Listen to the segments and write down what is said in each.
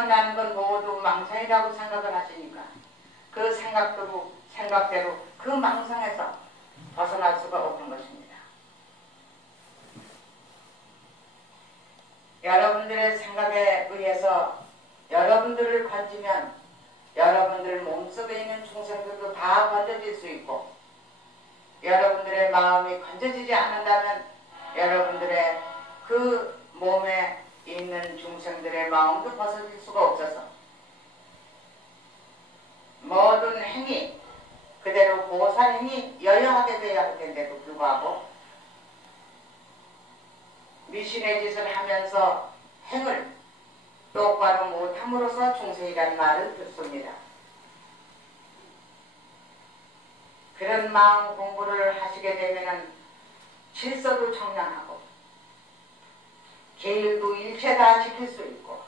생각나는 건 모두 망상이라고 생각을 하시니까 그 생각대로 그 망상에서 벗어날 수가 없는 것입니다. 여러분들의 생각에 의해서 여러분들을 건지면 여러분들 몸속에 있는 중생들도 다 건져질 수 있고, 여러분들의 마음이 건져지지 않는다면 여러분들의 그 몸에 있는 중생들의 마음도 벗어질 수가 없어서 모든 행위 그대로 보살행위 여여하게 되어야 할 텐데도 불구하고 미신의 짓을 하면서 행을 똑바로 못함으로써 중생이라는 말을 듣습니다. 그런 마음 공부를 하시게 되면은 질서도 청량하고 계율도 일체 다 지킬 수 있고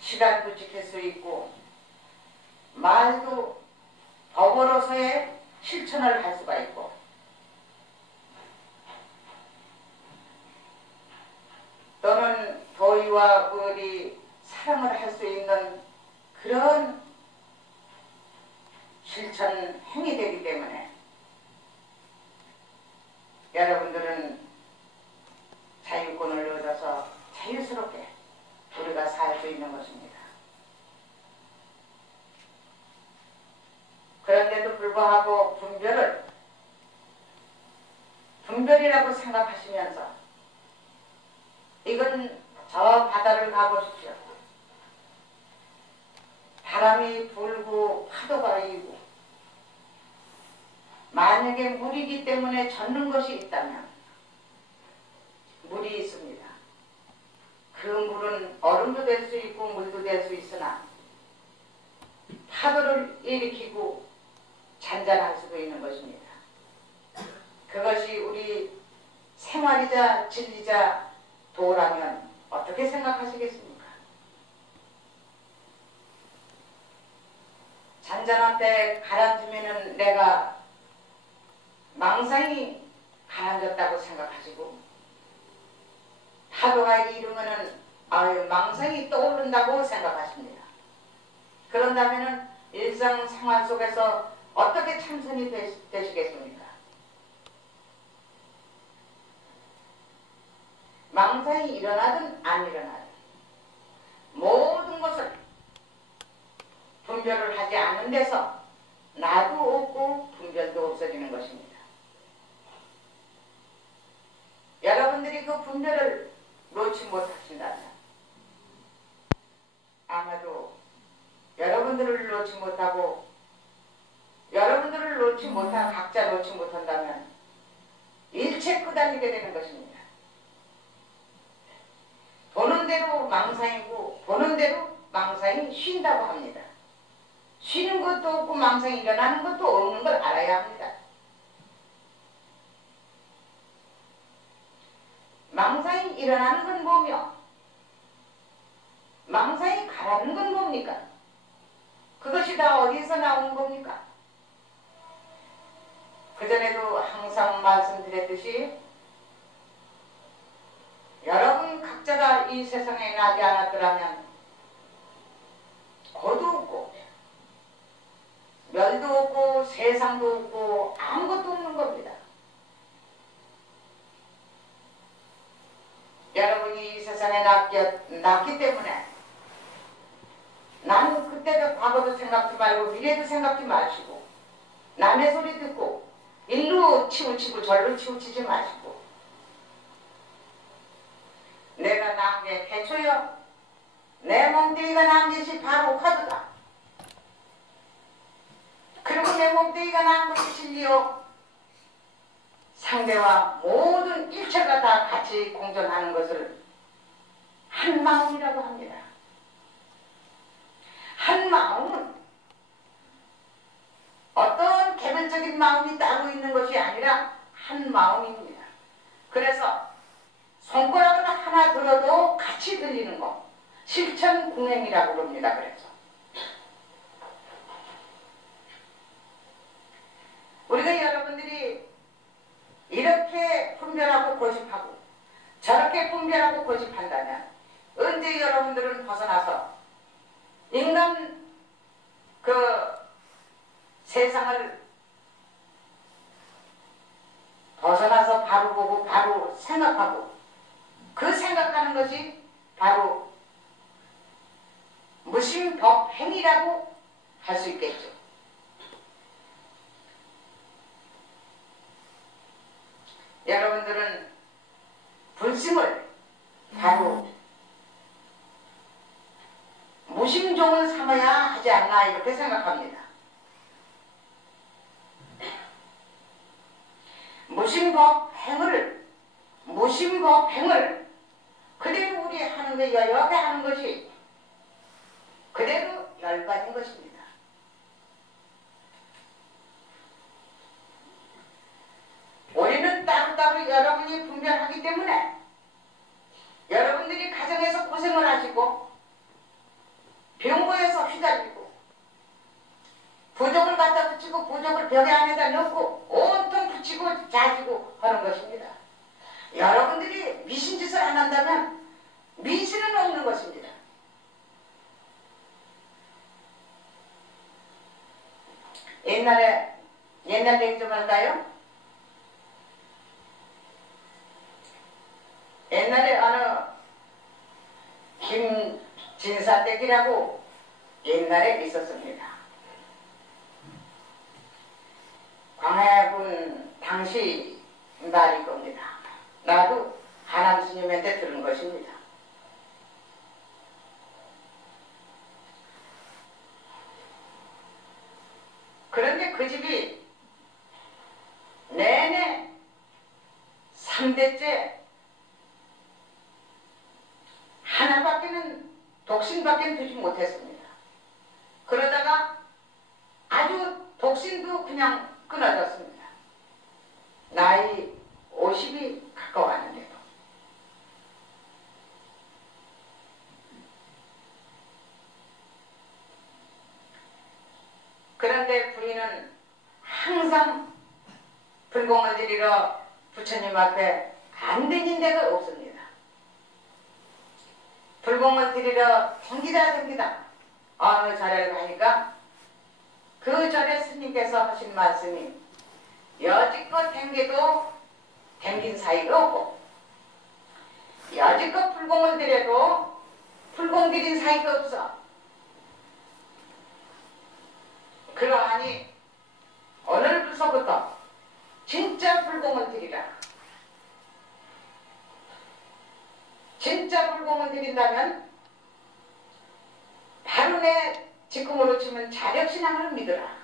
시간도 지킬 수 있고 말도 법으로서의 실천을 할 수가 있고 또는 도의와 의리 사랑을 할 수 있는 그런 실천 행위 되기 때문에 여러분들은 자유권을 얻어서 자유스럽게 우리가 살 수 있는 것입니다. 그런데도 불구하고 분별이라고 생각하시면서 이건 저 바다를 가보십시오. 바람이 불고 파도가 일고 만약에 물이기 때문에 젖는 것이 있다면 물이 있습니다. 그 물은 얼음도 될 수 있고 물도 될 수 있으나 파도를 일으키고 잔잔할 수도 있는 것입니다. 그것이 우리 생활이자 진리자 도라면 어떻게 생각하시겠습니까? 잔잔한 때 가라앉으면은 내가 망상이 가라앉았다고 생각하시고 파도가 일으면은 망상이 떠오른다고 생각하십니다. 그런다면은 일상생활 속에서 어떻게 참선이 되시겠습니까? 망상이 일어나든 안 일어나든 모든 것을 분별을 하지 않는 데서 나도 없고 분별도 없어지는 것입니다. 여러분들이 그 분별을 놓지 못하신다면 아마도 여러분들을 놓지 못하고 여러분들을 놓지 못한 각자 놓지 못한다면 일체 끄달리게 되는 것입니다. 보는 대로 망상이고 보는 대로 망상이 쉰다고 합니다. 쉬는 것도 없고 망상이 일어나는 것도 없는 걸 알아야 합니다. 망상이 일어나는 건 뭐며 망상이 가라는 건 뭡니까? 그것이 다 어디서 나온 겁니까? 그전에도 항상 말씀드렸듯이 여러분 각자가 이 세상에 나지 않았더라면 고도 없고 멸도 없고 세상도 없고 아무것도 없는 겁니다. 여러분이 이 세상에 낳기 때문에 나는 그때도 과거도 생각지 말고 미래도 생각지 마시고 남의 소리 듣고 일로 치우치고 절로 치우치지 마시고 내가 낳은 게 개초여 내 몸뚱이가 낳은 것이 바로 화두다. 그리고 내 몸뚱이가 낳은 것이 진리요 상대와 모든 일체가 다 같이 공존하는 것을 한 마음이라고 합니다. 한 마음은 어떤 개별적인 마음이 따로 있는 것이 아니라 한 마음입니다. 그래서 손가락을 하나 들어도 같이 들리는 것 실천공행이라고 그럽니다. 그래서 우리가 여러분들이 이렇게 분별하고 고집하고 저렇게 분별하고 고집한다면 언제 여러분들은 벗어나서 인간 그 세상을 벗어나서 바로 보고 바로 생각하고 그 생각하는 것이 바로 무심법행이라고 할 수 있겠죠. 여러분들은 불심을 바로 무심종을 삼아야 하지 않나 이렇게 생각합니다. 무심법행을 그대로 우리 하는 게 여여하게 하는 것이 그대로 열반인 것입니다. 우리는 따로따로 여러분이 분별하기 때문에 여러분들이 가정에서 고생을 하시고 병고에서 휘달리고 부족을 갖다 붙이고 부족을 벽에 안에다 넣고 온통 붙이고 자지고 하는 것입니다. 여러분들이 미신짓을 안 한다면 민심은 없는 것입니다. 옛날 얘기 좀 할까요? 옛날에 어느 김진사댁이라고 옛날에 있었습니다. 광해군 당시 말일 겁니다. 나도 하남 스님한테 들은 것입니다. 그런데 그 집이 내내 3대째 하나밖에는 독신밖에 두지 못했습니다. 그러다가 아주 독신도 그냥 끊어졌습니다. 나이 50이 가까웠는데도. 그런데 부인은 항상 불공을 드리러 부처님 앞에 안 다닌 데가 없습니다. 불공을 드리러 댕기다 어느 절에 가니까 그 절에 스님께서 하신 말씀이 여지껏 댕겨도 댕긴 사이가 없고 여지껏 불공을 드려도 불공 드린 사이가 없어. 그러하니 오늘부터부터 진짜 불공을 드리라. 진짜 불공을 드린다면 바로 내 지금으로 치면 자력신앙을 믿어라.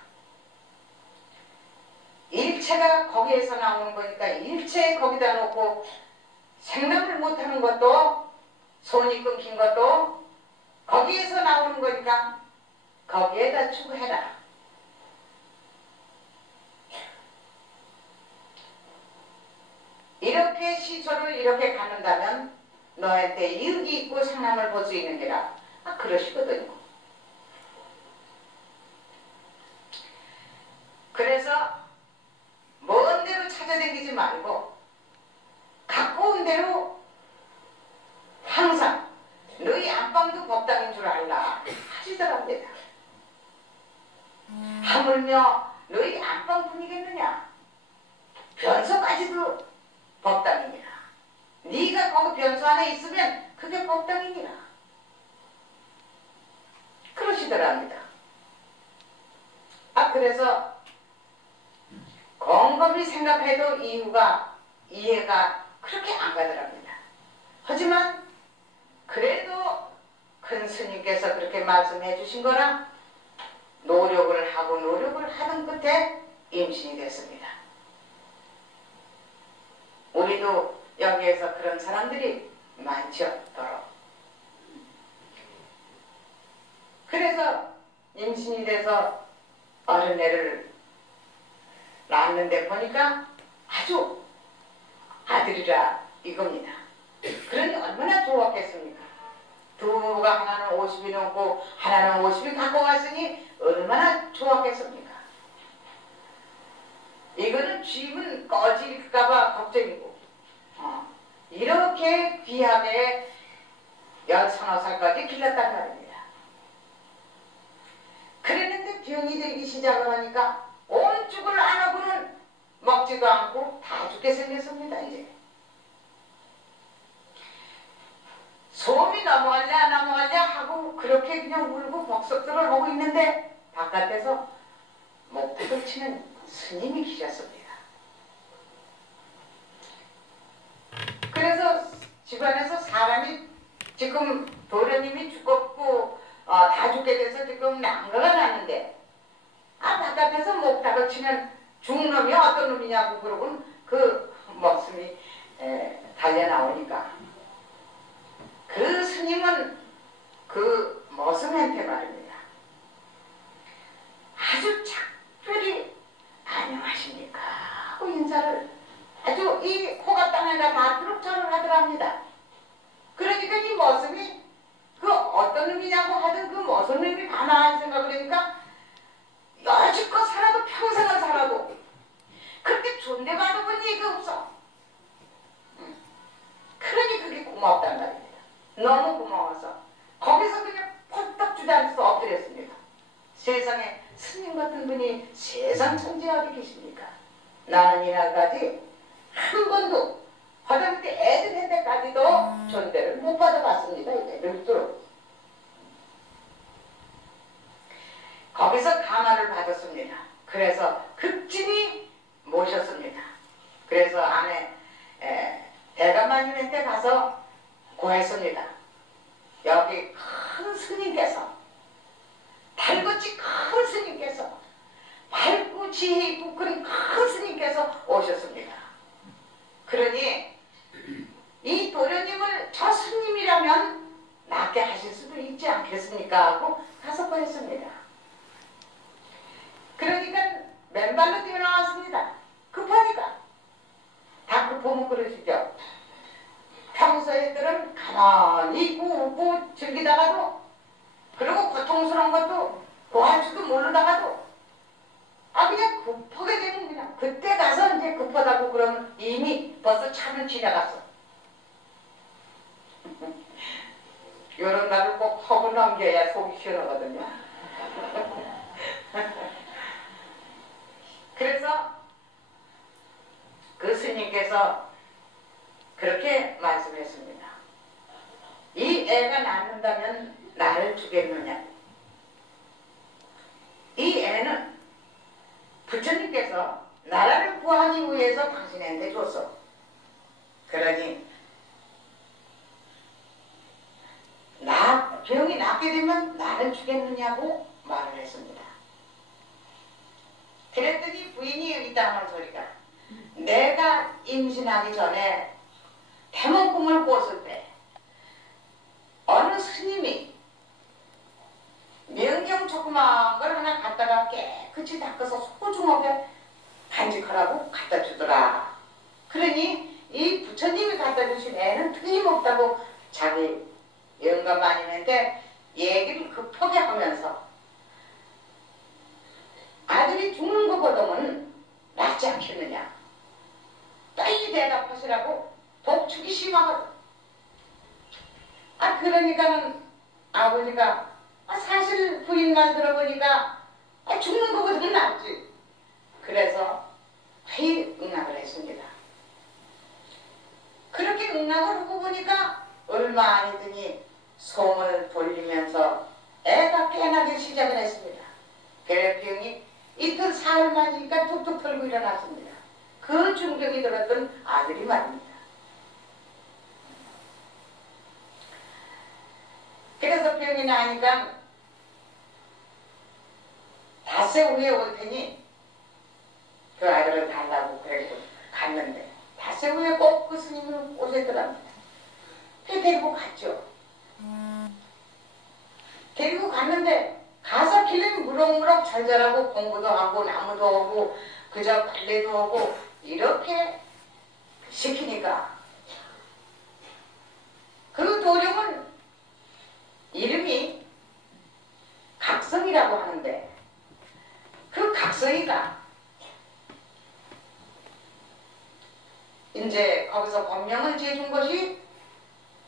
일체가 거기에서 나오는 거니까 일체 거기다 놓고 생각을 못하는 것도 손이 끊긴 것도 거기에서 나오는 거니까 거기에다 추구해라. 이렇게 시초를 이렇게 가는다면 너한테 이익이 있고 상남을 볼 수 있는 게라. 그러시거든요. 그래서 먼 데로 찾아다니지 말고 가까운 데로 항상 너희 안방도 법당인 줄 알라 하시더랍니다. 하물며 너희 안방뿐이겠느냐? 변소까지도 법당이니라. 네가 거기 변소 안에 있으면 그게 법당이니라. 그러시더랍니다. 그래서 곰곰이 생각해도 이해가 그렇게 안 가더랍니다. 하지만 그래도 큰 스님께서 그렇게 말씀해 주신 거라 노력을 하던 끝에 임신이 됐습니다. 우리도 여기에서 그런 사람들이 많죠. 그래서 임신이 돼서 어린애를 낳았는데 보니까 아주 아들이라 이겁니다. 그러니 얼마나 좋았겠습니까? 두부가 하나는 50이 넘고 하나는 50이 갖고 왔으니 얼마나 좋았겠습니까? 이거는 쥐면 꺼질까봐 걱정이고 이렇게 귀하게 13~14살까지 길렀단 말입니다. 그랬는데 병이 들기 시작을 하니까 온 죽을 안 하고는 먹지도 않고 다 죽게 생겼습니다. 이제 소음이 넘어갈래 안 넘어갈래 하고 그렇게 그냥 울고 먹석들을 하고 있는데 바깥에서 목탁을 치는 스님이 계셨습니다. 그래서 집안에서 사람이 지금 도련님이 죽었고 다 죽게 돼서 지금 난가가 나는데 바깥에서 목탁을 치는 중놈이 어떤 놈이냐고 그러고는 그 목숨이 달려 나오니까 그 스님은 그 머슴한테 말입니다. 아주 작별히 안녕하십니까 하고 인사를 아주 이 코가 땅에다 다 뚜룩처럼 하더랍니다. 그러니까 이 머슴이 그 어떤 놈이냐고 하던 그 머슴 놈이 가만히 생각을 하니까 여지껏 살아도 평생을 살아도 그렇게 존대받아본 얘기가 없어. 그러니 그게 고맙단 말입니다. 너무 고마워서 거기서 그냥 펄떡 주저앉아서 엎드렸습니다. 세상에 스님 같은 분이 세상 천지에 어디 계십니까? 나는 이날까지 한 번도 화장실 애들 할 때까지도 존대를 못 받아봤습니다. 이제 늙도록 거기서 감화를 받았습니다. 그래서 극진히 모셨습니다. 그래서 안에 대감마님한테 가서 고했습니다. 여기 큰 스님께서 달같이 큰 스님께서 밝고 지혜 있고 그런 큰 스님께서 오셨습니다. 그러니 이 도련님을 저 스님이라면 낫게 하실 수도 있지 않겠습니까? 하고 가서 보였습니다. 그러니까 맨발로 뛰어나왔습니다. 급하니까. 다 급하면 그러시죠. 평소에들은 가만히 있고 웃고 즐기다가도 그리고 고통스러운 것도 고할 줄도 모르다가도 그냥 급하게 되면 그냥 그때 가서 이제 급하다고 그러면 이미 벌써 차는 지나갔어. 요런 날을 꼭 허브 넘겨야 속이 시원하거든요. 그래서 그 스님께서 그렇게 말씀했습니다. 이 애가 낳는다면 나를 주겠느냐? 이 애는 부처님께서 나라를 구하기 위해서 당신한테 줬어. 그러니 병이 낫게 되면 나를 주겠느냐고 말을 했습니다. 그랬더니 부인이 이따한 소리가 내가 임신하기 전에 대문 꿈을 꿨을 때 어느 스님이 명경 조그마한 걸 하나 갖다가 깨끗이 닦아서 소중하게 간직하라고 갖다 주더라. 그러니 이 부처님이 갖다 주신 애는 틀림없다고 자기 영감마님한테 얘기를 급하게 하면서 아들이 죽는 것보다는 낫지 않겠느냐. 빨리 대답하시라고 독촉이 심하거든. 그러니까는 아버지가 사실 부인 말 들어보니까 죽는 것보다는 낫지. 그래서 회의 응낙을 했습니다. 그렇게 응낙을 하고 보니까 얼마 아니더니 소문을 돌리면서 애가 깨나기 시작을 했습니다. 그래 병이 이틀 사흘 만이니까 툭툭 털고 일어났습니다. 그 중병이 들었던 아들이 말입니다. 그래서 병이 나니까 닷새 후에 올 테니 그 아들을 달라고 그랬고 갔는데 닷새 후에 꼭 그 스님을 오셨더랍니다. 데리고 갔죠. 데리고 갔는데 가서 길은 무럭무럭 잘 자라고 공부도 하고 나무도 하고 그저 빨래도 하고 이렇게 시키니까 그 도령은 이름이 각성이라고 하는데 그 각성이가 이제 거기서 법명을 지어준 것이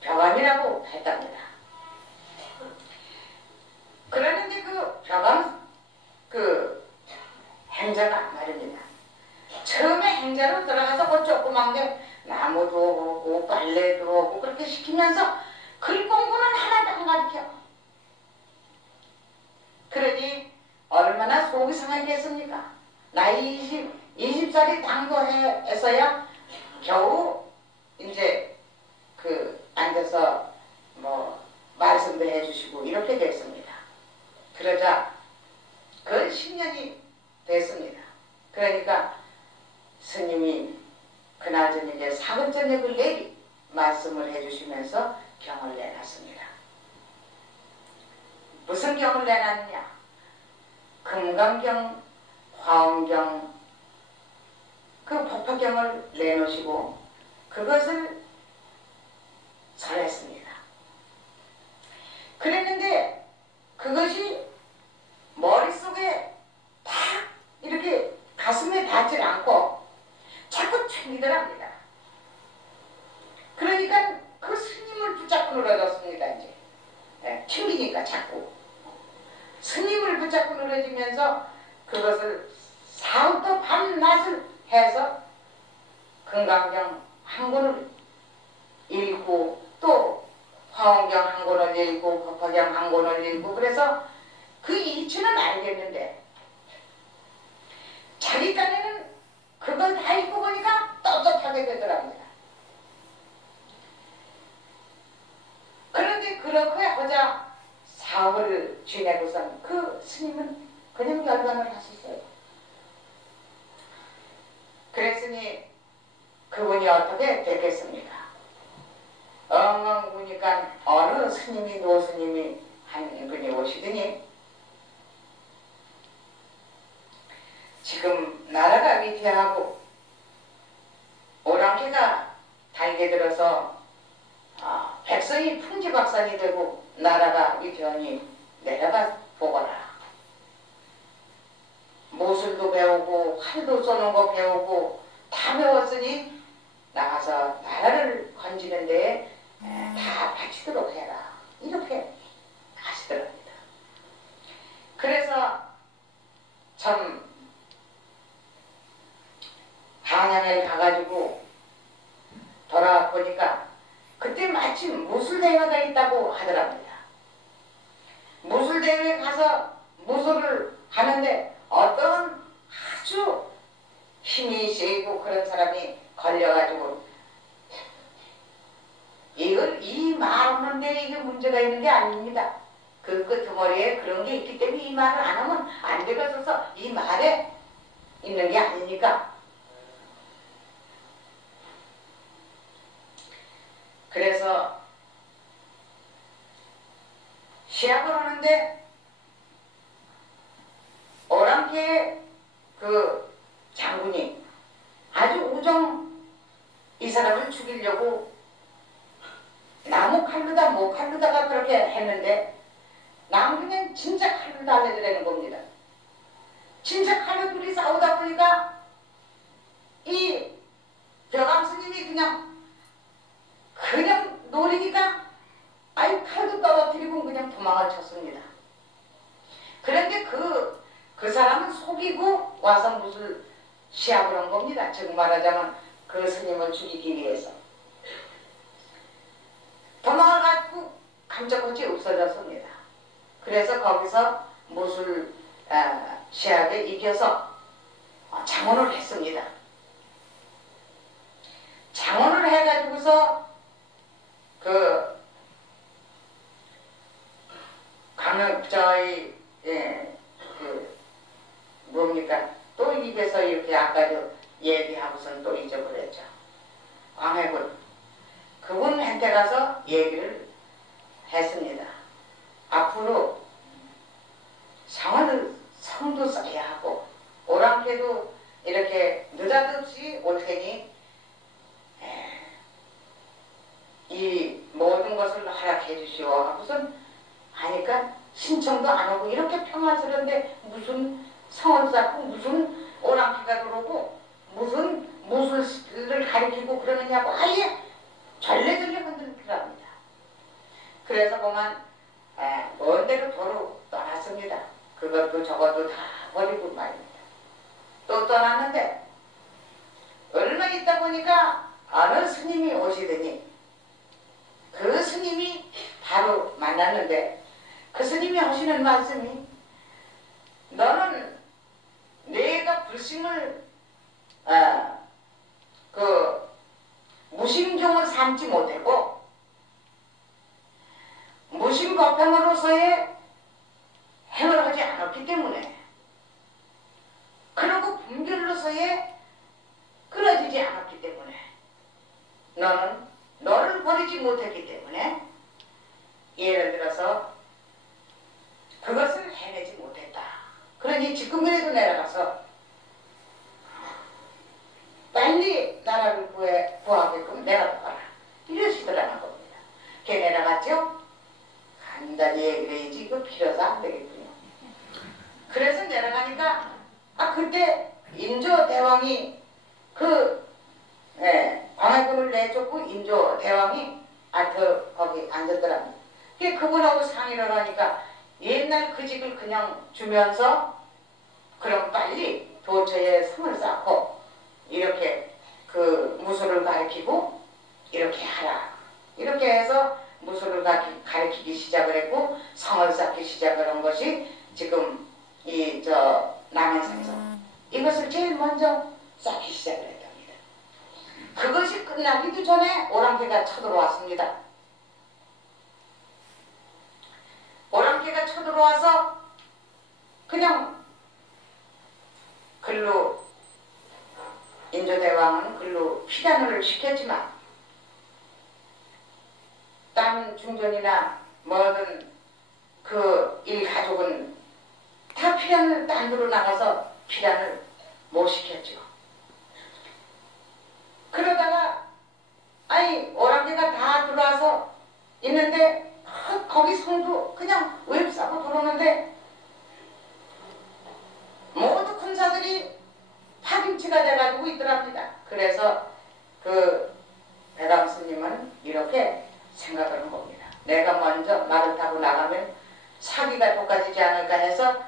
벼감이라고 했답니다. 그러는데 그 벼감 그 행자가 말입니다. 처음에 행자로 들어가서 그 조그만 게 나무도 오고 빨래도 오고 그렇게 시키면서 글 공부는 하나도 안 가르쳐. 그러니 얼마나 속이 상하겠습니까? 나이 20살이 당도해서야 겨우 이제 그 앉아서 뭐 말씀도 해주시고 이렇게 됐습니다. 그러자 그 10년이 됐습니다. 그러니까 스님이 그날 저녁에 사흘 저녁을 내리 말씀을 해주시면서 경을 내놨습니다. 무슨 경을 내놨느냐? 금강경, 화엄경, 그 법화경을 내놓으시고 그것을 설했습니다. 그랬는데 그것이 머릿속에 딱 이렇게 가슴에 닿질 않고 자꾸 튕기더랍니다. 그러니까 그 스님을 붙잡고 늘어졌습니다. 이제 튕기니까 자꾸 스님을 붙잡고 늘어지면서 그것을 사흘도 밤낮을 해서 금강경 한 권을 읽고 또 화엄경 한 권을 읽고 법화경 한 권을 읽고 그래서 그 이치는 알겠는데 자기 딴에는 그걸 다 읽고 보니까 떳떳하게 되더랍니다. 그런데 그렇게 하자 사흘을 지내고선 그 스님은 그냥 열반을 하셨어요. 그랬으니 그분이 어떻게 됐겠습니까? 엉엉 보니까 어느 스님이 노스님이 한 분이 오시더니 지금 나라가 위태하고 오랑캐가 달게 들어서 백성이 풍지박산이 되고 나라가 위태하니 내려가 보거라. 모술도 배우고 활도 쏘는 거 배우고 다 배웠으니 나가서 나라를 건지는 데에 다 바치도록 해라. 이렇게 하시더랍니다. 그래서 참 한양에 가가지고 돌아와 보니까 그때 마침 무술대회가 있다고 하더랍니다. 무술대회에 가서 무술을 하는데 어떤 아주 힘이 세고 그런 사람이 걸려가지고 이걸 이 말하는데 이게 문제가 있는 게 아닙니다. 그 끄트머리에 그런 게 있기 때문에 이 말을 안 하면 안 되겠어서 이 말에 있는 게 아니니까. 그래서 시합을 하는데 오랑캐의 그 장군이 아주 우정 이 사람을 죽이려고 나무 칼로다 뭐 칼로다가 그렇게 했는데 남기는 진짜 칼로 달래더라는 겁니다. 진짜 칼로 둘이 싸우다 보니까 이 벼감 스님이 그냥 노리니까 아이 칼도 떨어뜨리고 그냥 도망을 쳤습니다. 그런데 그 사람은 속이고 와서 무슨 시합을 한 겁니다. 즉 말하자면 그 스님을 죽이기 위해서. 도망을 가지고 감쪽같이 없어졌습니다. 그래서 거기서 무술 시합에 이겨서 장원을 했습니다. 장원을 해가지고서 그 강력자의 그 뭡니까 또 입에서 이렇게 아까도 얘기하고선 또 잊어버렸죠. 광해군 그분한테 가서 얘기를 했습니다. 앞으로 성도 써야 하고 오랑캐도 이렇게 느닷없이 올 테니 이 모든 것을 허락해 주시오 하고선 하니까 신청도 안 하고 이렇게 평화스러운데 무슨 성을 쌓고 무슨 오랑캐가 들어오고 무슨 무술을 가리키고 그러느냐고 아예 전례전례 흔들더랍니다. 그래서 보면 먼 데로 도로 떠났습니다. 그것도 저것도 다 가버리고 말입니다. 또 떠났는데 얼마 있다 보니까 어느 스님이 오시더니 그 스님이 바로 만났는데 그 스님이 하시는 말씀이 너는 내가 불심을 무심종을 삼지 못하고 무심법행으로서의 행을 하지 않았기 때문에 그리고 분별로서의 끊어지지 않았기 때문에 너는 너를 버리지 못했기 때문에 예를 들어서 그것을 해내지 못했다. 그러니 지금이라도 내려가서 빨리 나라를 구하게끔 내려가라. 이러시더라는 겁니다. 걔 내려갔죠? 간단히 얘기를 해야지 이거 필요해서 안 되겠군요. 그래서 내려가니까 그때 인조대왕이 광해군을 내쫓고 인조대왕이 거기 앉았더랍니다. 그분하고 상의를 하니까 옛날 그 집을 그냥 주면서 그럼 빨리 도처에 성을 쌓고 이렇게 무술을 가르치고 이렇게 하라. 이렇게 해서 무술을 가르치기 시작을 했고 성을 쌓기 시작을 한 것이 지금 남해성에서 이것을 제일 먼저 쌓기 시작을 했답니다. 그것이 끝나기도 전에 오랑캐가 쳐들어왔습니다. 오랑캐가 쳐들어와서 그냥 글로 인조대왕은 글로 피란을 시켰지만 딴 중전이나 뭐든 그 일가족은 다 피란을 딴 데로 나가서 피란을 못 시켰죠. 그러다가 오랑캐가 다 들어와서 있는데 거기 성도 그냥 웹싸고 들어오는데 모두 군사들이 파김치가 돼가지고 있더랍니다. 그래서 배감스님은 이렇게 생각을 한 겁니다. 내가 먼저 말을 타고 나가면 사기가 돋아지지 않을까 해서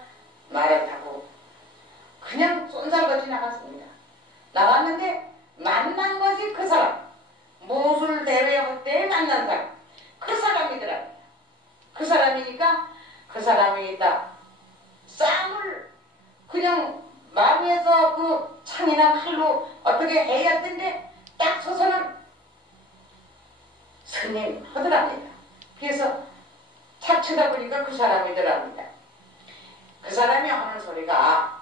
말을 타고 그냥 쏜살같이 나갔습니다. 나갔는데 만난 것이 그 사람, 무술 대회 할 때 만난 사람, 그 사람이더랍니다. 그 사람이니까 그 사람이 딱 쌈을 그냥 마루에서 그 창이나 칼로 어떻게 해야 할 텐데 딱 서서는 스님 하더랍니다. 그래서 착 쳐다보니까 그 사람이더랍니다. 그 사람이 하는 소리가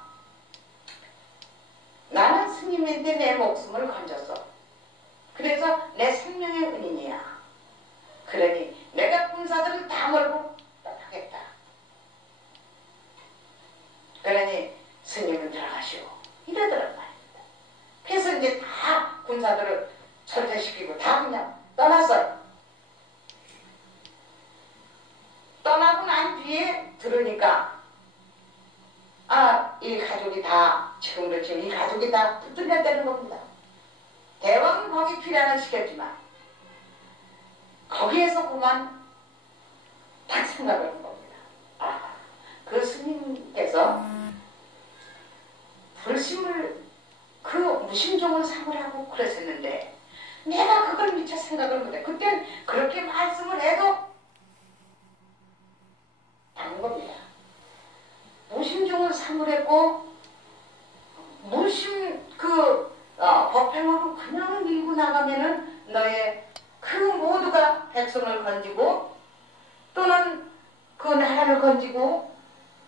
나는 스님한테 내 목숨을 건졌어. 그래서 내 생명의 은인이야. 그러니 내가 군사들을 다 몰고 떠나겠다. 그러니 스님은 들어가시오. 이러더란 말입니다. 그래서 이제 다 군사들을 철퇴시키고 다 그냥 떠났어요. 떠나고 난 뒤에 들으니까 이 가족이 다 지금 이 가족이 다 붙들렸다는 겁니다. 대왕은 거기 피란을 시켰지만 거기에서 그만 딱 생각을 한 겁니다. 그 스님께서 불심을 무심종을 삼으라고 그랬었는데 내가 그걸 미처 생각을 못해. 그땐 그렇게 말씀을 해도 안 겁니다. 무심종을 삼으랬고 무심 법행으로 그냥 밀고 나가면은 너의 그 모두가 백성을 건지고 또는 그 나라를 건지고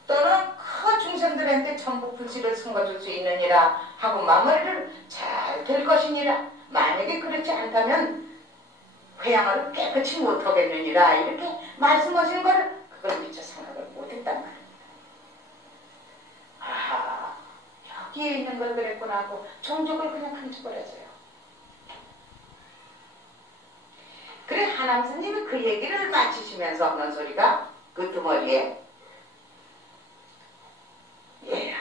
또는 그 중생들한테 전부 불씨를 숨겨줄 수 있느니라 하고 마무리를 잘 될 것이니라. 만약에 그렇지 않다면 회양을 깨끗이 못하겠느니라 이렇게 말씀하신 걸 그걸 미처 생각을 못했단 말입니다. 여기에 있는 걸 그랬구나 하고 종족을 그냥 훔쳐버렸어요. 그래 하남스님이 그 얘기를 마치시면서 하는 소리가 끄트머리에 얘야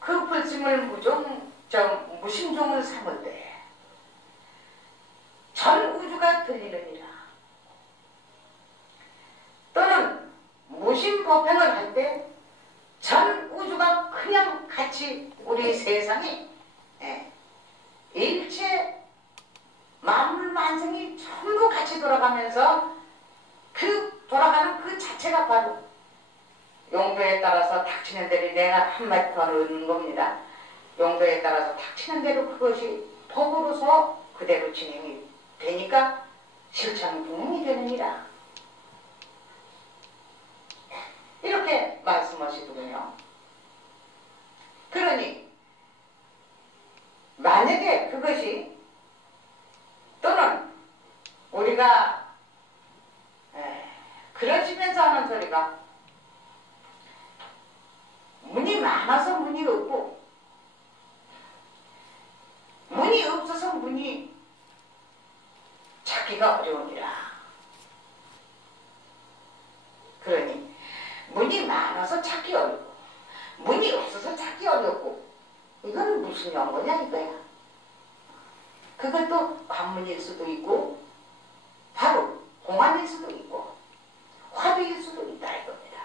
그 불심을 무심종을 삼을 때 전 우주가 들리느니라. 또는 무심법행을 할 때 전 동작이 일체 만물 만성이 전부 같이 돌아가면서 그 돌아가는 그 자체가 바로 용도에 따라서 닥치는 대로 내가 한마디 더 넣는 겁니다. 용도에 따라서 닥치는 대로 그것이 법으로서 그대로 진행이 되니까 실천분명이 되느니라. 이렇게 말씀하시더군요. 그러니 만약에 그것이 또는 우리가 그러시면서 하는 소리가 문이 많아서 문이 없고 문이 없어서 문이 찾기가 어려우니라. 그러니 문이 많아서 찾기 어렵고 문이 없어서 찾기 어렵고 이건 무슨 연고냐 이거야. 그것도 관문일 수도 있고 바로 공안일 수도 있고 화두일 수도 있다 이겁니다.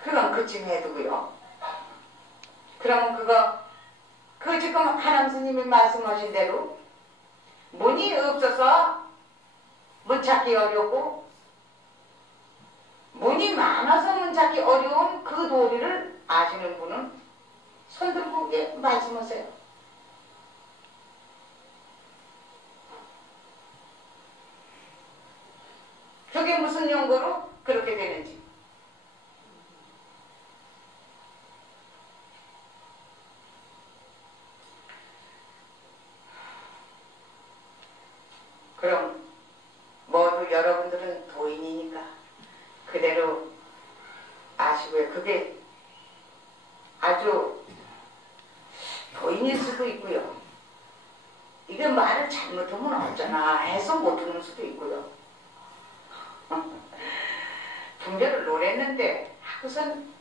그럼 그쯤 해두고요. 그러면 그 지금 하남 스님이 말씀하신 대로 문이 없어서 문 찾기 어렵고 문이 많아서 문 찾기 어려운 그 도리를 아시는 분은 손들고 말씀하세요. 그게 무슨 연고로 그렇게 되는지. 그럼 모두 여러분들은 도인이니까 그대로 아시고요. 그게 아주 도인일 수도 있고요. 이게 말을 잘못하면 어쩌나 해서 못하는 수도 있고요. 분별을 노렸는데 하고선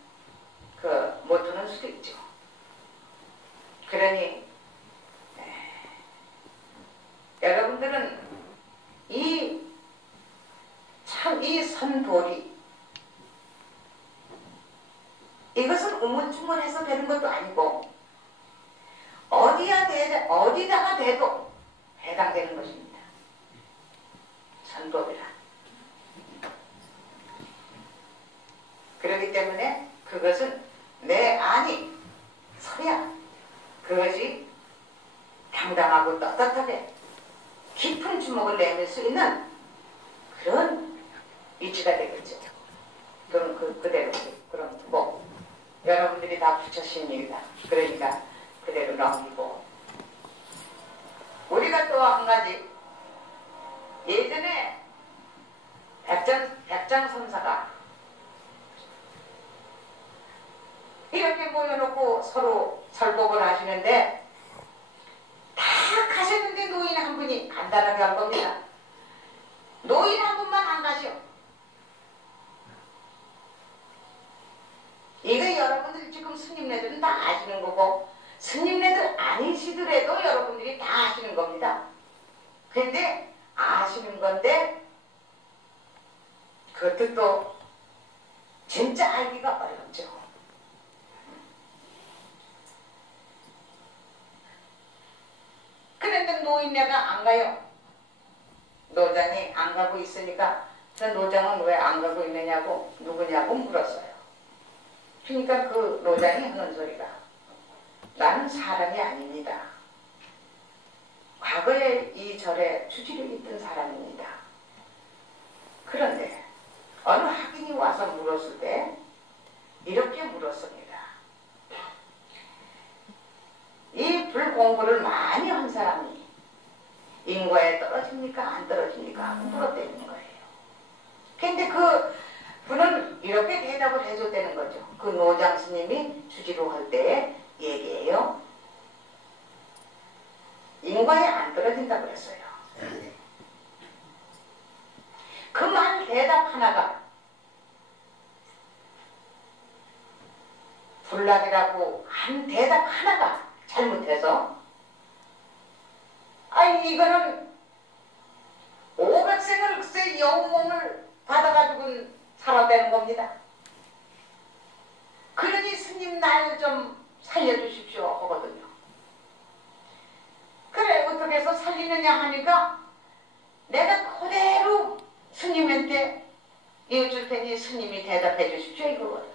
못하는 수도 있죠. 그러니 여러분들은 이 선도리 이것은 우물쭈물해서 되는 것도 아니고 어디다가 대도 해당되는 것입니다. 선도리라. 그렇기 때문에 그것은 내 안이 서야 그것이 당당하고 떳떳하게 깊은 주목을 내밀 수 있는 그런 위치가 되겠죠. 그럼 그대로 그럼 두고 여러분들이 다 부처십니다. 그러니까 그대로 넘기고 우리가 또 한 가지 예전에 백장선사가 이렇게 모여놓고 서로 설법을 하시는데 다 가셨는데 노인 한 분이 간단하게 할 겁니다. 노인 한 분만 안 가시오. 이거 여러분들 지금 스님네들은 다 아시는 거고 스님네들 아니시더라도 여러분들이 다 아시는 겁니다. 근데 아시는 건데 그것도 또 진짜 알기가 어렵죠. 그런데 노인네가 안 가요. 노장이 안 가고 있으니까 저 노장은 왜 안 가고 있느냐고 누구냐고 물었어요. 그러니까 그 노장이 하는 소리가 나는 사람이 아닙니다. 과거에 이 절에 주지를 있던 사람입니다. 그런데 어느 학인이 와서 물었을 때 이렇게 물었습니다. 이 불공부를 많이 한 사람이 인과에 떨어집니까? 안 떨어집니까? 하고 물었다는 거예요. 근데 그 분은 이렇게 대답을 해줬다는 거죠. 그 노장 스님이 주지로 할 때에 얘기해요. 인과에 안 떨어진다 그랬어요. 그 말 대답 하나가 불락이라고 한 대답 하나가 잘못해서 아니 이거는 500생을 글쎄 영웅을 받아가지고 살아대는 겁니다. 날 좀 살려주십시오 하거든요. 그래 어떻게 해서 살리느냐 하니까 내가 그대로 스님한테 이어줄 테니 스님이 대답해 주십시오 이거거든.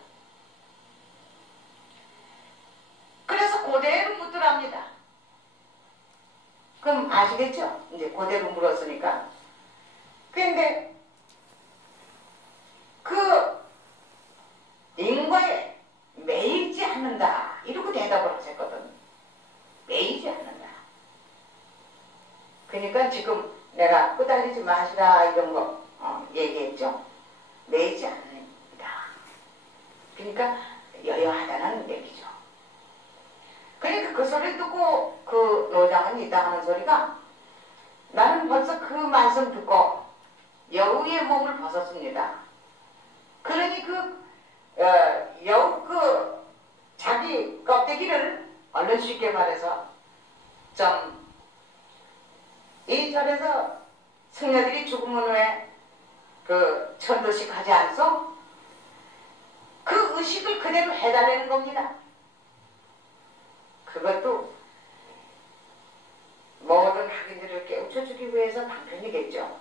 그래서 그대로 묻더랍니다. 그럼 아시겠죠? 이제 그대로 물었으니까. 근데 그 인과에 매이지 않는다 이러고 대답을 하셨거든. 매이지 않는다. 그러니까 지금 내가 끄달리지 마시라 이런 거 얘기했죠. 매이지 않는다. 그러니까 여여하다는 얘기죠. 그러니까 그 소리 듣고 그 노장은 있다 하는 소리가 나는 벌써 그 말씀 듣고 여우의 몸을 벗었습니다. 그러니 여우 자기 껍데기를 얼른 쉽게 말해서 좀 이 절에서 승려들이 죽으면 왜 그 천도식 하지 않소? 그 의식을 그대로 해달라는 겁니다. 그것도 모든 학인들을 깨우쳐주기 위해서 방편이겠죠.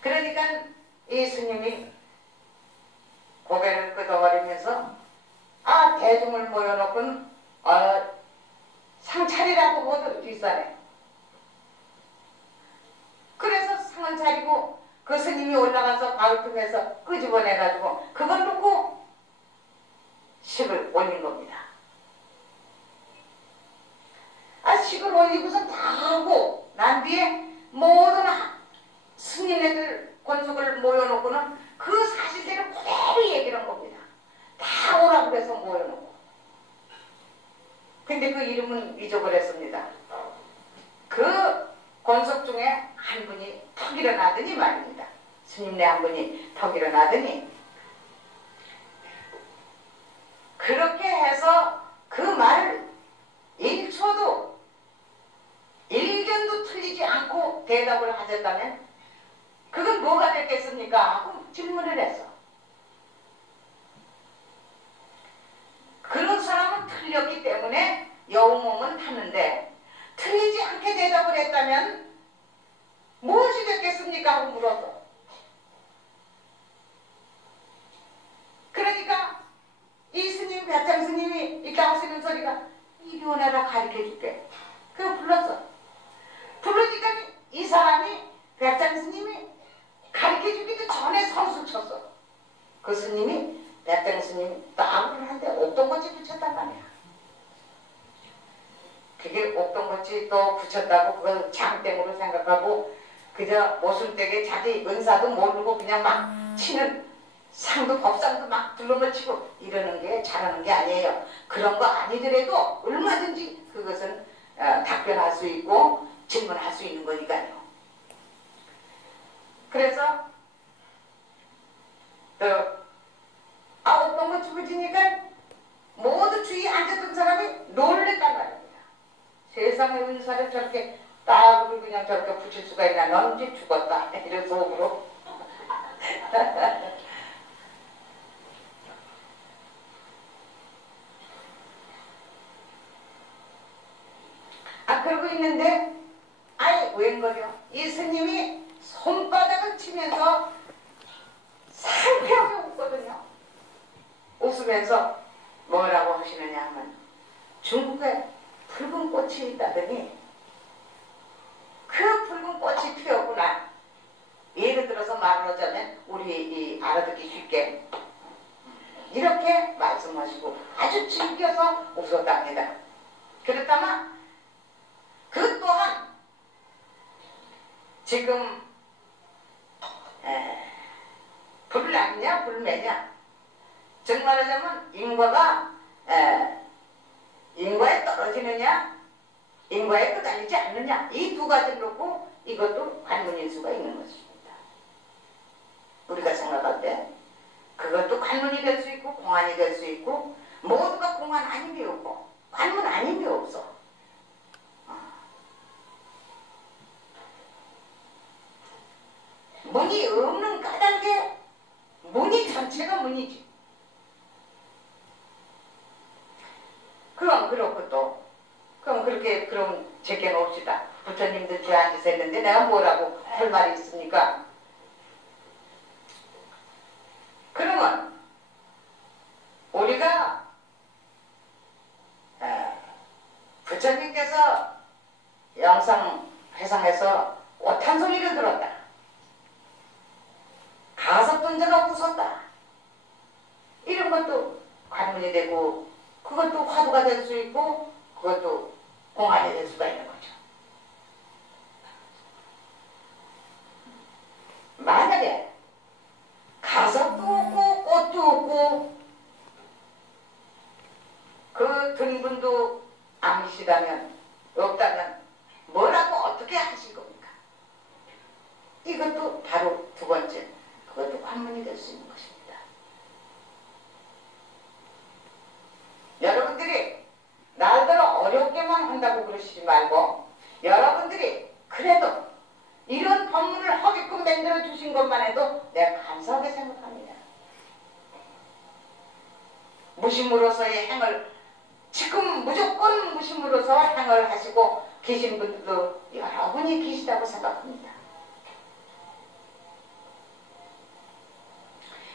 그러니까 이 스님이 고개를 끄덕거리면서 대중을 모여놓고는 상차리라고 모두 뒷산에. 그래서 상을 차리고 그 스님이 올라가서 바울 틈에서 끄집어내가지고 그걸 놓고 식을 올린 겁니다. 식을 올리고서 다 하고 난 뒤에 모든 스님네들 권속을 모여놓고는 그 사실대로 그대로 얘기를 한 겁니다. 다 오라고 해서 모여놓고. 근데 그 이름은 잊어버렸습니다. 그 권속 중에 한 분이 턱 일어나더니 말입니다. 스님네 한 분이 턱 일어나더니 그렇게 해서 그 말을 1초도 1견도 틀리지 않고 대답을 하셨다면 그건 뭐가 됐겠습니까? 하고 질문을 했어. 그런 사람은 틀렸기 때문에 여우 몸은 타는데 틀리지 않게 대답을 했다면 무엇이 됐겠습니까? 하고 물어서. 그러니까 이 스님, 백장 스님이 있다 하시는 소리가 이리 오너라 가르쳐줄게. 그거 불렀어. 부르니까 이 사람이 백장 스님이 가르쳐주기도 전에 선수 쳤어. 그 스님이 백장 스님 따구를 한데 옥동거치 붙였단 말이야. 그게 옥동거치 또 붙였다고 그걸 장땡으로 생각하고 그저 모순되게 자기 은사도 모르고 그냥 막 치는 상도 법상도 막 둘러맞히고 이러는 게 잘하는 게 아니에요. 그런 거 아니더라도 얼마든지 그것은 답변할 수 있고 질문할 수 있는 거니까요. 그래서 옥동거치 붙이니까 모두 주위에 앉았던 사람이 놀랬단 말입니다. 세상의 은사를 저렇게 따구를 그냥 저렇게 붙일 수가 있나. 넌 이제 죽었다. 이런 속으로. 그러고 있는데 웬걸요? 이 스님이 손바닥을 치면서 상쾌하게 웃거든요. 웃으면서 뭐라고 하시느냐 하면 중국에 붉은 꽃이 있다더니 그 붉은 꽃이 피었구나. 예를 들어서 말을 하자면 우리 알아듣기 쉽게 이렇게 말씀하시고 아주 즐겨서 웃었답니다. 그렇다면 그 또한 지금 불량이냐 불매냐 즉 말하자면 인과에 떨어지느냐 인과에 끄달리지 않느냐 이 두 가지를 놓고 이것도 관문일 수가 있는 것입니다. 우리가 생각할 때 그것도 관문이 될 수 있고 공안이 될 수 있고 모두가 공안 아닌 게 없고 관문 아닌 게 없어. 문이 없는 까닭에 문이 전체가 문이지. 그렇고 또 그럼 그렇게 그럼 제껴놓읍시다. 부처님들 죄 안 지셨는데 내가 뭐라고 할 말이 있습니까? 그러면 우리가 부처님께서 영상회상에서 옷 한 송이를 들었다. 가섭존자가 웃었다. 이런 것도 관문이 되고 그것도 화두가 될 수 있고 그것도 공안이 될 수가 있는 거죠. 만약에 가섭도 없고 꽃도 없고 그 등분도 아니시다면 없다면 뭐라고 어떻게 하실 겁니까? 이것도 바로 두 번째 그것도 관문이 될 수 있는 것입니다. 여러분들이 날더러 어렵게만 한다고 그러시지 말고 여러분들이 그래도 이런 법문을 허기끔 만들어 주신 것만 해도 내가 감사하게 생각합니다. 무심으로서의 행을 지금 무조건 무심으로서 행을 하시고 계신 분들도 여러분이 계시다고 생각합니다.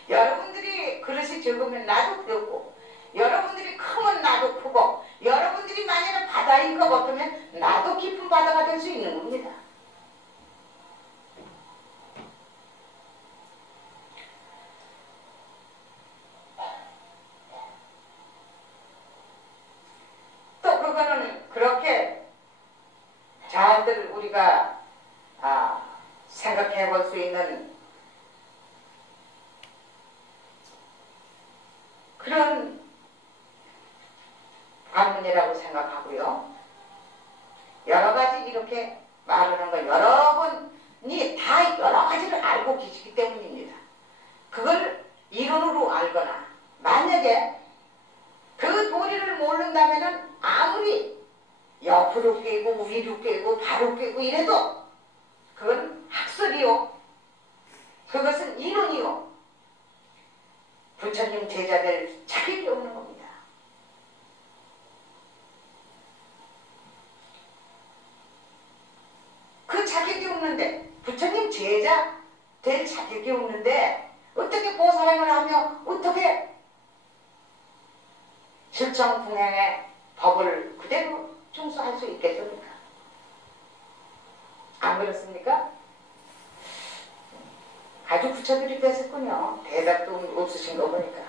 여러분들이 그릇이 적으면 나도 그렇고 여러분들이 크면 나도 크고 여러분들이 만약에 바다인 것 같으면 나도 깊은 바다가 될 수 있는 겁니다. 또 그거는 그렇게 잘들 우리가 생각해 볼 수 있는 그런 관문이라고 생각하고요. 여러 가지 이렇게 말하는 건 여러분이 다 여러 가지를 알고 계시기 때문입니다. 그걸 이론으로 알거나 만약에 그 도리를 모른다면은 아무리 옆으로 깨고 위로 깨고 바로 깨고 이래도 그건 학설이요. 그것은 이론이요. 부처님 제자들 자격이 없는 겁니다. 그 자격이 없는데 부처님 제자 될 자격이 없는데 어떻게 보살행을 하며 어떻게 실정풍행의 법을 그대로 준수할 수 있겠습니까? 안 그렇습니까? 아주 부처들이 됐었군요. 대답도 없으신 거 보니까.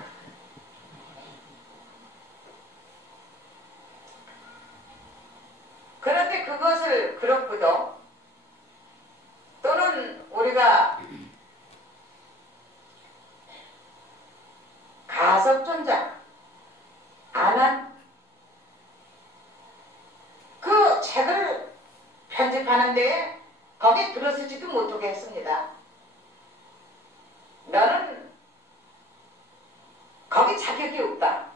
그런데 그것을 그렇고도 또는 우리가 가섭존자 안한 그 책을 편집하는 데에 거기에 들어서지도 못하게 했습니다. 너는 거기 자격이 없다.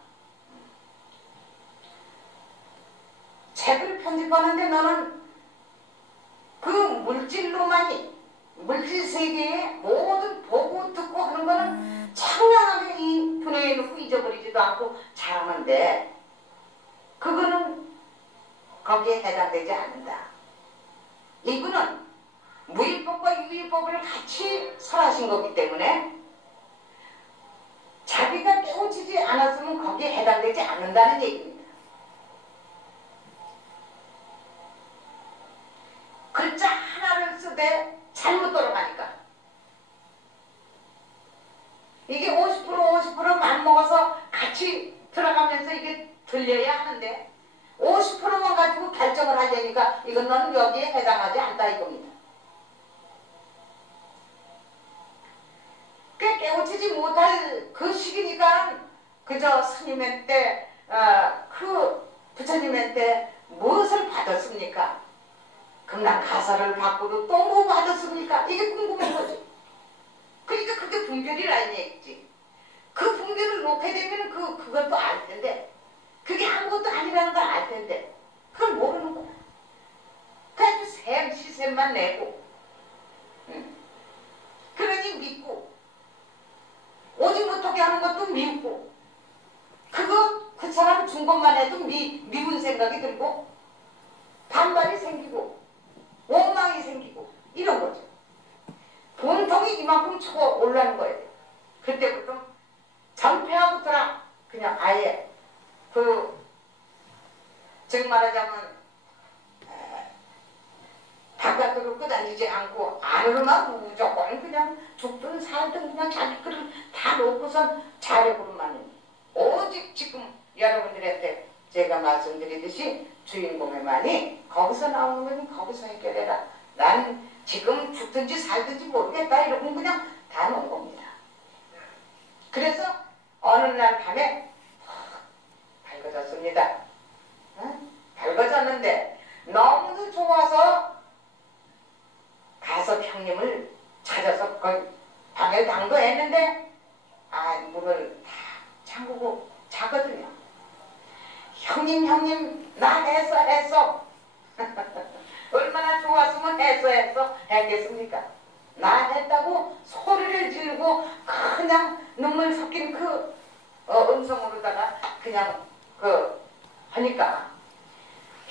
책을 편집하는데 너는 그 물질로만이 물질 세계의 모든 보고 듣고 하는 거는 청량하게 이 분해해 놓고 잊어버리지도 않고 잘하는데 그거는 거기에 해당되지 않는다. 이분은 무일법과 유일법을 같이 설하신 거기 때문에 자기가 깨우치지 않았으면 거기에 해당되지 않는다는 얘기입니다. 글자 하나를 쓰되 잘못 돌아가니까 이게 50% 맘먹어서 같이 들어가면서 이게 들려야 하는데 50%만 가지고 결정을 하려니까 이건 너는 여기에 해당하지 않다 이겁니다. 깨우치지 못할 그 시기니까 그저 스님한테 그 부처님한테 무엇을 받았습니까? 그럼 난 가사를 받고도 또 뭐 받았습니까? 이게 궁금한 거지. 그러니까 그게 분별이라는 얘기지. 그 분별을 놓게 되면 그것도 알 텐데 그게 아무것도 아니라는 걸 알 텐데 그걸 모르는 거야. 그래서 시샘만 내고 그러니 믿고 오지 못하게 하는 것도 믿고 그 사람 준 것만 해도 미운 생각이 들고 반발이 생기고 원망이 생기고 이런 거죠. 분통이 이만큼 치고 올라는 거예요. 그때부터 전폐하고더라 그냥 아예 즉 말하자면 바깥으로 끄다니지 않고 안으로만 무조건 그냥 죽든 살든 그냥 자기 그릇 다 놓고선 자력으로만 오직 지금 여러분들한테 제가 말씀드리듯이 주인공에만이 거기서 나오는 건 거기서 해결해라. 난 지금 죽든지 살든지 모르겠다 이러고 그냥 다 놓은 겁니다. 그래서 어느 날 밤에 밝아졌습니다. 밝아졌는데 너무도 좋아서 가서 형님을 찾아서 거기 방에 당도했는데 문을 다 잠그고 자거든요. 형님 나 했어 얼마나 좋았으면 했어 했겠습니까? 나 했다고 소리를 지르고 그냥 눈물 섞인 그 음성으로다가 그냥 하니까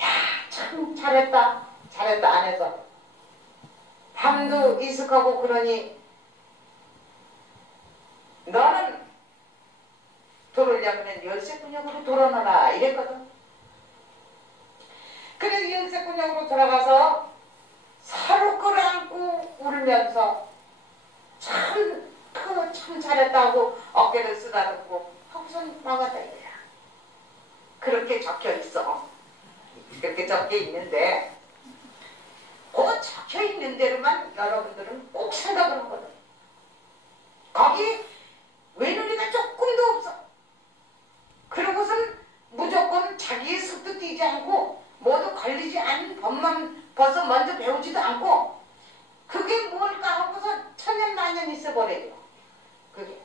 야 참 잘했다 안해서 밤도 이슥하고 그러니 너는 돌으려면 열쇠군역으로 돌아놔라 이랬거든. 그래서 열쇠군역으로 돌아가서 서로 끌어안고 울면서 참 잘했다고 어깨를 쓰다듬고 하고선 나가다 이거야. 그렇게 적혀 있어. 그렇게 적혀 있는데 그 적혀 있는 대로만 여러분들은 꼭 생각을 하거든. 거기 외눈이가 조금도 없어. 그러고선 무조건 자기의 습도 뛰지 않고 모두 걸리지 않은 법만 벌써 먼저 배우지도 않고 그게 뭘까 하고서 천년만년 있어버려요. 그게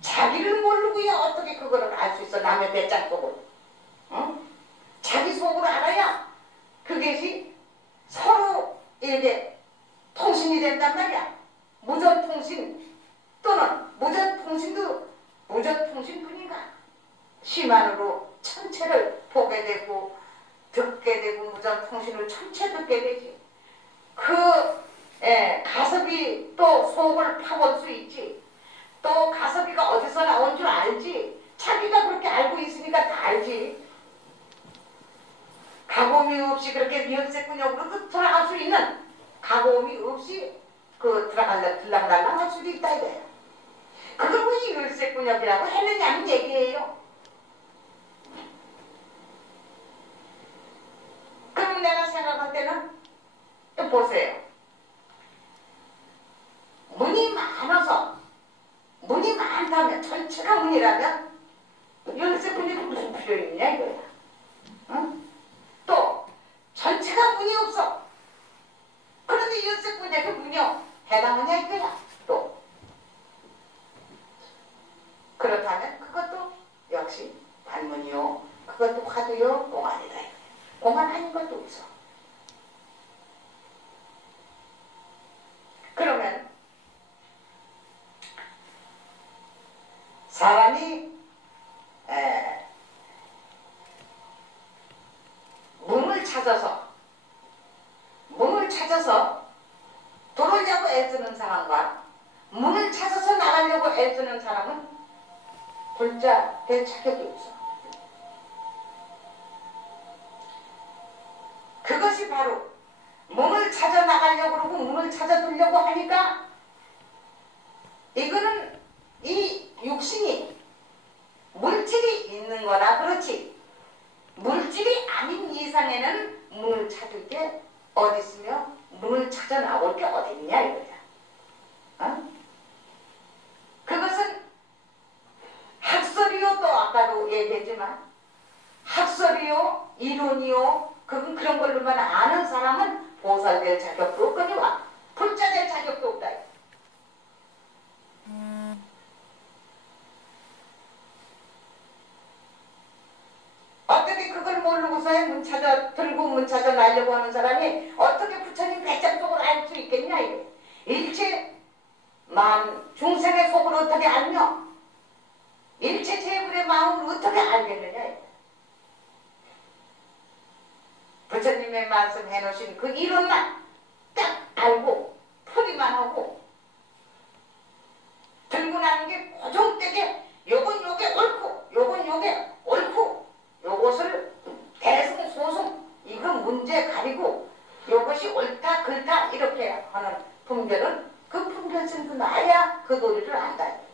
자기를 모르고야 어떻게 그거를 알 수 있어. 남의 배짱 속으로. 자기 속으로 알아야 그것이 서로 이렇게 통신이 된단 말이야. 무전통신 또는 무전통신도 무전통신뿐인가 시만으로 천체를 보게 되고 듣게 되고 무전통신을 천체 듣게 되지. 가섭이 또 속을 파볼 수 있지. 또 가섭이가 어디서 나온 줄 알지. 자기가 그렇게 알고 있으니까 다 알지. 가공이 없이 그렇게 열쇠군역으로 들어갈 수 있는 가공이 없이 들락날락 할 수도 있다 이거예요. 그걸 왜 열쇠군역이라고 했느냐는 얘기예요. 그럼 내가 생각할 때는 또 보세요. 문이 많다면 전체가 문이라면 열쇠군역이 무슨 필요 있냐 이거야. 응? 또 전체가 문이 없어. 그런데 열쇠군역이 문이 해당하냐 이거야. 또 그렇다면 그것도 역시 반문이요. 그것도 화두요. 공안이다. 공안 아닌 것도 있어. 그러면 사람이 문을 찾아서 들어오려고 애쓰는 사람과 문을 찾아서 나가려고 애쓰는 사람은 골자 될 자격이 없어. 그것이 바로 문을 찾아 나가려고 그러고 문을 찾아 들려고 하니까 이거는 이 육신이 물질이 있는 거나 그렇지 물질이 아닌 이상에는 문을 찾을 게 어디 있으며 문을 찾아 나올 게 어디 있냐 이거야. 그것은 학설이요. 또 아까도 얘기했지만 학설이요 이론이요 그런 걸로만 아는 사람은 보살될 자격도 없거니와 불자될 자격도 없다. 어떻게 그걸 모르고서 문 찾아 들고 문 찾아 나려고 하는 사람이 어떻게 부처님 배짱 속을 알 수 있겠냐 이거. 일체 마음 중생의 속을 어떻게 알며 일체 제불의 마음을 어떻게 알겠느냐 이거. 말씀해 놓으신 그 이론만 딱 알고 풀이만 하고 들고 나는 게 고정되게 요건 요게 옳고 요건 요게 옳고 요것을 대승소승 이거 문제 가리고 요것이 옳다 그렇다 이렇게 하는 분별은 그 분별심도 나야 그 도리를 안다.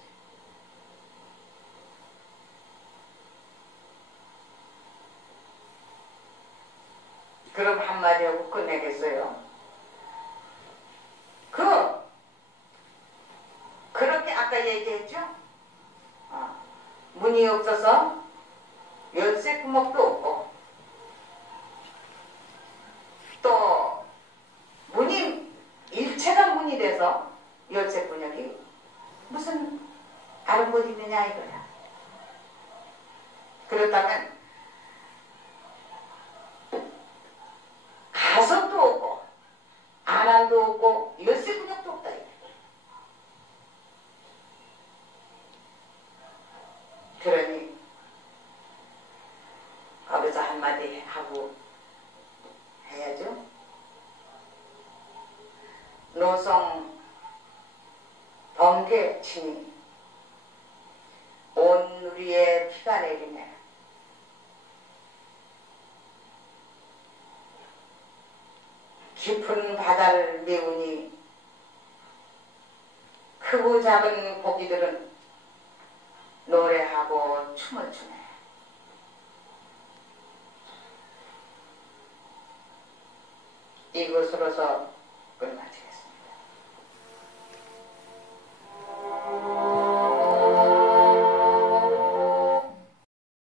그럼 한마디 하고 끝내겠어요. 그렇게 아까 얘기했죠? 문이 없어서 열쇠 구멍도 없고 또 문이 일체가 문이 돼서 열쇠 구멍이 무슨 다른 것 있느냐 이거야. 그렇다면 가석도 없고 안함도 없고 열쇠 구멍도 없다. 그러니 거기서 한마디 하고 해야죠. 노송 번개 치니 온 누리에 피가 내리네. 깊은 바다를 메우니 크고 작은 고기들은 노래하고 춤을 추네. 이것으로서